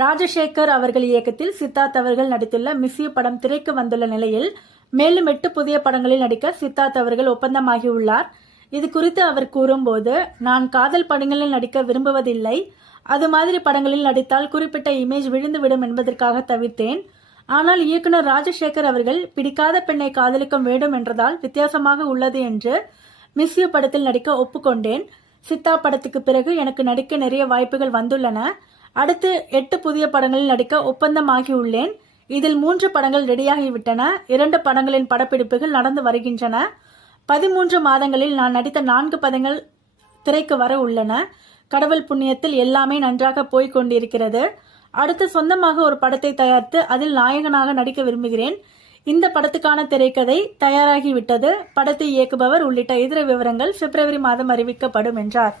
ராஜசேகர் அவர்கள் இயக்கத்தில் சித்தார்த் அவர்கள் நடித்துள்ள மிஸ் யூ படம் திரைக்கு வந்துள்ள நிலையில் மேலும் 8 புதிய படங்களில் நடிக்க சித்தார்த் அவர்கள் ஒப்பந்தமாகியுள்ளார். இது குறித்து அவர் கூறும்போது, நான் காதல் படங்களில் நடிக்க விரும்புவதில்லை. அது மாதிரி படங்களில் நடித்தால் குறிப்பிட்ட இமேஜ் விழுந்துவிடும் என்பதற்காக தவிர்த்தேன். ஆனால் இயக்குனர் ராஜசேகர் அவர்கள் பிடிக்காத பெண்ணை காதலிக்க வேண்டும் என்றதால் வித்தியாசமாக உள்ளது என்று மிஸ் யூ படத்தில் நடிக்க ஒப்புக்கொண்டேன். சித்தா படத்துக்கு பிறகு எனக்கு நடிக்க நிறைய வாய்ப்புகள் வந்துள்ளன. அடுத்து 8 புதிய படங்களில் நடிக்க ஒப்பந்தமாகியுள்ளேன். இதில் 3 படங்கள் ரெடியாகிவிட்டன. 2 படங்களின் படப்பிடிப்புகள் நடந்து வருகின்றன. 13 மாதங்களில் நான் நடித்த 4 படங்கள் திரைக்கு வர உள்ளன. கடவுள் புண்ணியத்தில் எல்லாமே நன்றாக போய்க் கொண்டிருக்கிறது. அடுத்து சொந்தமாக ஒரு படத்தை தயாரித்து அதில் நாயகனாக நடிக்க விரும்புகிறேன். இந்த படத்துக்கான திரைக்கதை தயாராகிவிட்டது. படத்தை இயக்குபவர் உள்ளிட்ட இதர விவரங்கள் பிப்ரவரி மாதம் அறிவிக்கப்படும் என்றார்.